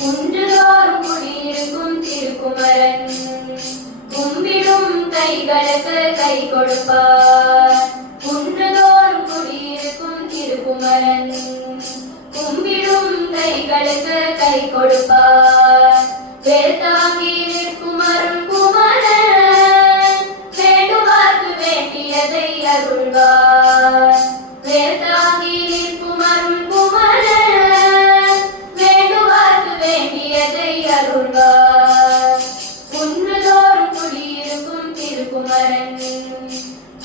குன்றுதோறும் குடியிருக்கும் திருக்குமரன் கும்பிடும் கைகளுக்கு கை கொடுப்பார். குன்றுதோறும் குடியிருக்கும் திருக்குமரன் கும்பிடும் கைகளுக்கு கை கொடுப்பார். வேர்த்தாங்கி நிற்கும் அருள்குமரன் வேண்டுவார்க்கு வேண்டியதை அருள்வார். வேர்த்தாங்கி நிற்கும் அருள்குமரன் வேண்டுவார்க்கு வேண்டியதை அருள்வார். குன்றுதோறும் குடியிருக்கும் திருக்குமரன்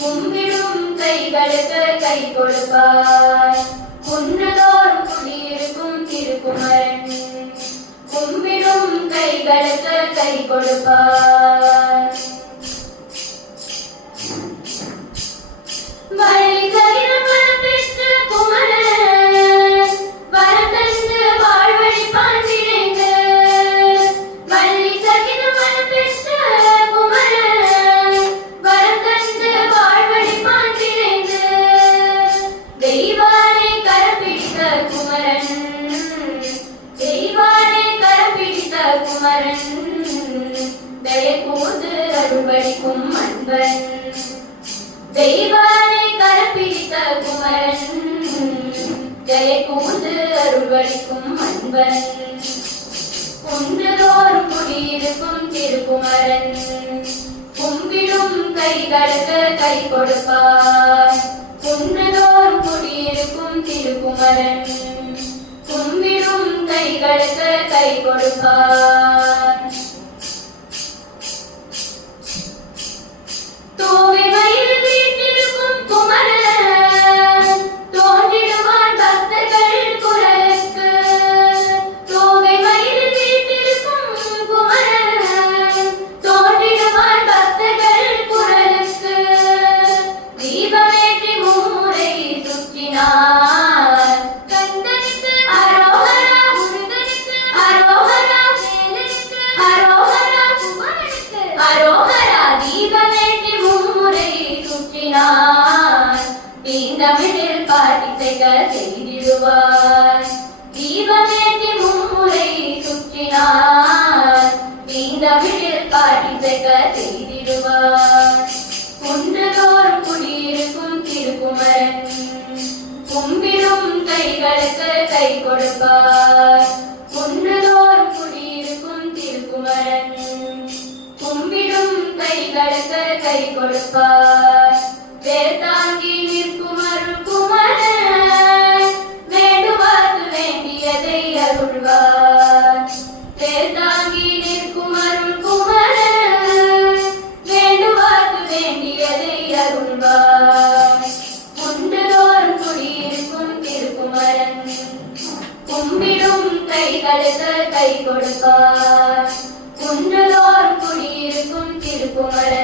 கும்பிடும் கைகளுக்கு கை கொடுப்பார். குன்றுதோறும் குடியிருக்கும் திருக்குமரன் கும்பிடும் கைகளுக்கு கை கொடுப்பார். வழி சகிதம் பெற்ற குமரன் வரதந்து வாழ்வழிப்பான் விரைந்து. வழி சகிதம் பெற்ற குமரன் வரதந்து வாழ்வழிப்பான் விரைந்து. தெய்வானை கரப்பிடித்த குமரன் தெய்வானை கரப்பிடித்த குமரன் தயை கூர்ந்து அருள்வழிக்கும் அன்பன். தெய்வானை கரப்பிடித்த குமரன் தயை கூர்ந்து அருள்வழிக்கும் அன்பன். குன்றுதோறும் குடியிருக்கும் திருக்குமரன் கும்பிடும் கைகளுக்கு கை கொடுப்பார். குன்றுதோறும் குடியிருக்கும் திருக்குமரன் கும்பிடும் கைகளுக்கு கை கொடுப்பார். தூவி மயில் வீட்டிருக்கும் குமரன் தோன்றிடுவான் பக்தர்கள் குரலுக்கு. தூவி மயில் வீட்டிருக்கும் குமரன் தோன்றிடுவான் பக்தர்கள் குரலுக்கு. தீபமேற்றி மும்முறை சுற்றினார் கந்தனுக்கு அரோகரா முருகனுக்கு அரோகரா வேலனுக்கு அரோகரா குமரனுக்கு அரோகரா. தீபமேற்றி மும்முறை சுற்றினார் தீந்தமிழில் பாட்டிசைக செய்திடுவார். தீபமேற்றி மும்முறை சுற்றினார் தீந்தமிழில் பாட்டிசைக செய்திடுவார். குன்றுதோறும் குடியிருக்கும் திருக்குமரன் கும்பிடும் கைகளுக்கு கை கொடுப்பார். குன்றுதோறும் குடியிருக்கும் திருக்குமரன் கும்பிடும் கைகளுக்கு கை கொடுப்பார். வேர்த்தாங்கி நிற்கும் அருள்குமரன் வேண்டுவார்க்கு வேண்டியதை அருள்வார். வேர்த்தாங்கி நிற்கும் அருள்குமரன் வேண்டுவார்க்கு வேண்டியதை அருள்வார். குன்றுதோறும் குடியிருக்கும் திருக்குமரன் கும்பிடும் கைகளுக்கு கை கொடுப்பார். குன்றுதோறும் குடியிருக்கும் திருக்குமரன்